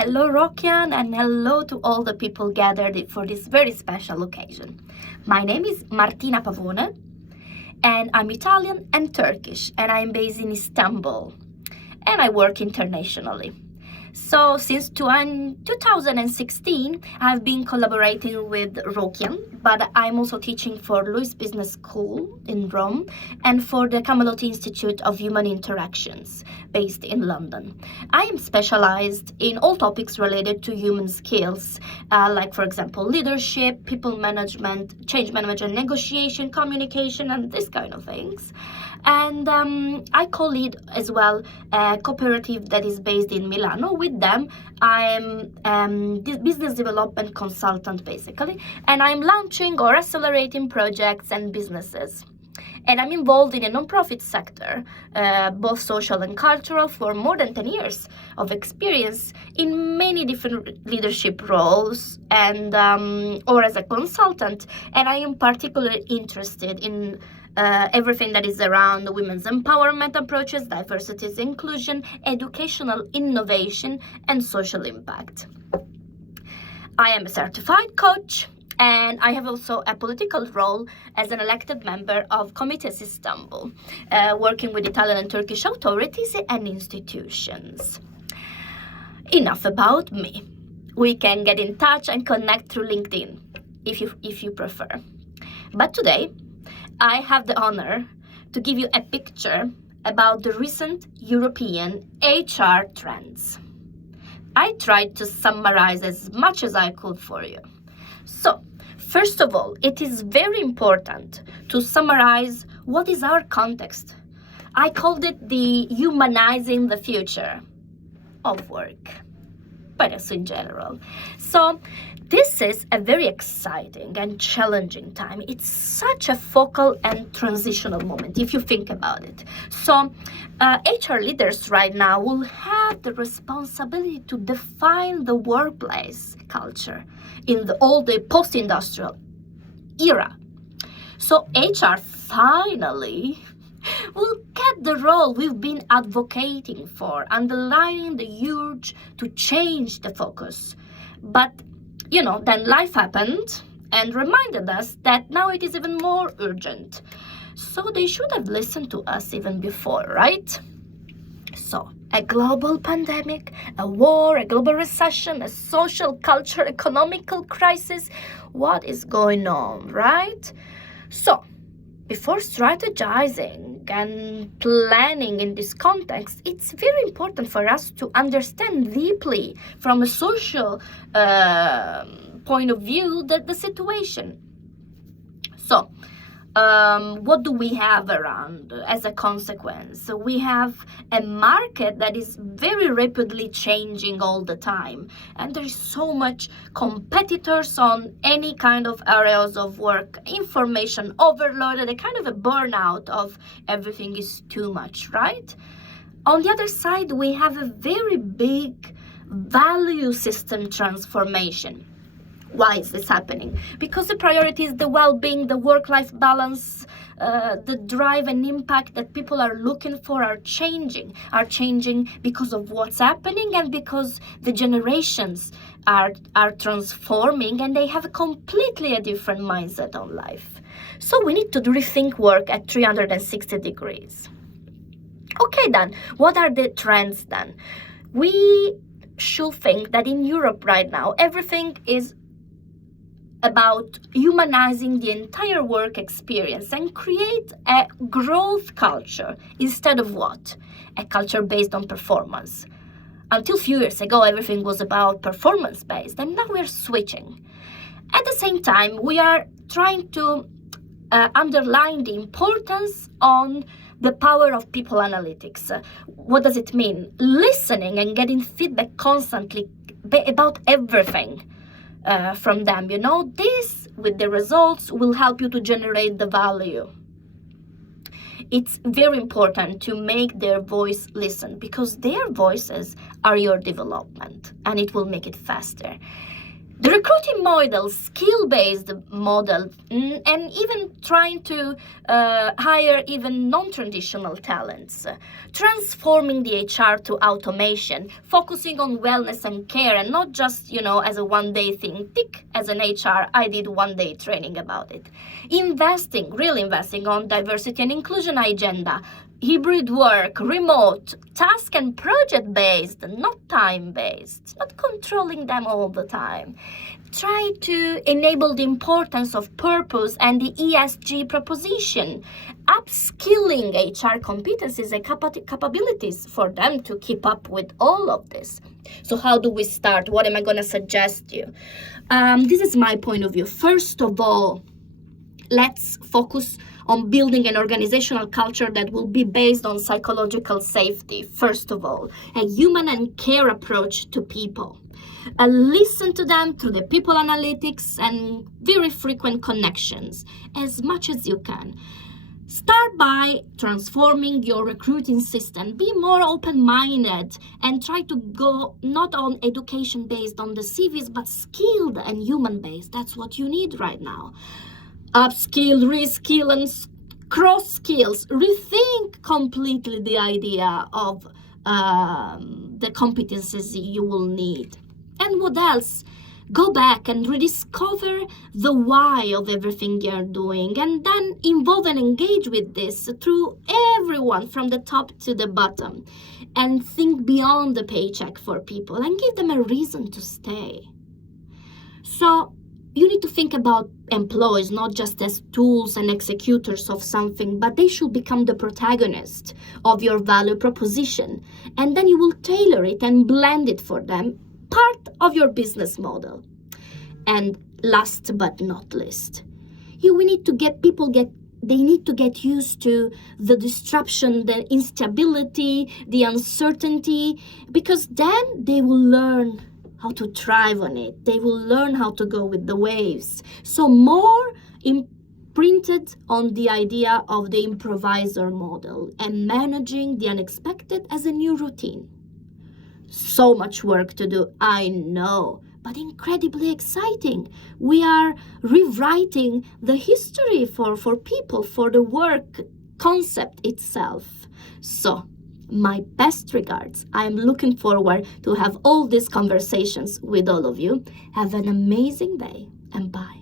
Hello, Rokyan, and hello to all the people gathered for this very special occasion. My name is Martina Pavone, and I'm Italian and Turkish, and I'm based in Istanbul, and I work internationally. So since 2016, I've been collaborating with Rokyan, but I'm also teaching for Louis Business School in Rome and for the Camelot Institute of Human Interactions based in London. I am specialized in all topics related to human skills, like, for example, leadership, people management, change management, negotiation, communication, and this kind of things. And I co-lead as well a cooperative that is based in Milano. With them, I'm business development consultant basically, and I'm launching or accelerating projects and businesses. And I'm involved in a non-profit sector, both social and cultural, for more than 10 years of experience in many different leadership roles and or as a consultant. And I am particularly interested in everything that is around women's empowerment approaches, diversity, inclusion, educational innovation, and social impact. I am a certified coach, and I have also a political role as an elected member of Committees Istanbul, working with Italian and Turkish authorities and institutions. Enough about me. We can get in touch and connect through LinkedIn if you prefer. But today, I have the honor to give you a picture about the recent European HR trends. I tried to summarize as much as I could for you. So, first of all, it is very important to summarize what is our context. I called it the humanizing the future of work, but also in general. So, this is a very exciting and challenging time. It's such a focal and transitional moment, if you think about it. So, HR leaders right now will have the responsibility to define the workplace culture in the post-industrial era. So, HR finally will get the role we've been advocating for, underlining the urge to change the focus. But then life happened and reminded us that now it is even more urgent. So they should have listened to us even before, right? So, a global pandemic, a war, a global recession, a social, cultural, economical crisis. What is going on, right? So, before strategizing and planning in this context, it's very important for us to understand deeply from a social point of view the situation. So, what do we have around as a consequence? So we have a market that is very rapidly changing all the time, and there is so much competitors on any kind of areas of work, information overloaded, a kind of a burnout of everything is too much, right? On the other side, we have a very big value system transformation. Why is this happening? Because the priority is the well-being, the work-life balance, the drive and impact that people are looking for are changing because of what's happening and because the generations are transforming and they have a completely different mindset on life. So we need to rethink work at 360 degrees. Okay, then, what are the trends then? We should think that in Europe right now, everything is about humanizing the entire work experience and create a growth culture instead of what? A culture based on performance. Until a few years ago, everything was about performance-based, and now we're switching. At the same time, we are trying to underline the importance on the power of people analytics. What does it mean? Listening and getting feedback constantly about everything. From them, this with the results will help you to generate the value. It's very important to make their voice listen because their voices are your development and it will make it faster. The recruiting model, skill-based model, and even trying to hire even non-traditional talents, transforming the HR to automation, focusing on wellness and care, and not just, as a one-day thing. Tick, as an HR, I did one-day training about it. Investing, really investing on diversity and inclusion agenda, hybrid work, remote, task and project-based, not time-based, not controlling them all the time. Try to enable the importance of purpose and the ESG proposition, upskilling HR competencies and capabilities for them to keep up with all of this. So how do we start? What am I going to suggest you? This is my point of view. First of all, let's focus on building an organizational culture that will be based on psychological safety, first of all, a human and care approach to people. Listen to them through the people analytics and very frequent connections as much as you can. Start by transforming your recruiting system. Be more open-minded and try to go not on education based on the CVs, but skilled and human-based. That's what you need right now. Upskill, reskill, and cross skills. Rethink completely the idea of the competencies you will need. And what else? Go back and rediscover the why of everything you're doing, and then involve and engage with this through everyone from the top to the bottom, and think beyond the paycheck for people and give them a reason to stay. So you need to think about employees not just as tools and executors of something, but they should become the protagonist of your value proposition. And then you will tailor it and blend it for them, part of your business model. And last but not least, they need to get used to the disruption, the instability, the uncertainty, because then they will learn how to thrive on it. They will learn how to go with the waves. So more imprinted on the idea of the improviser model and managing the unexpected as a new routine. So much work to do, I know, but incredibly exciting. We are rewriting the history for people, for the work concept itself. So, my best regards. I'm looking forward to have all these conversations with all of you. Have an amazing day and bye.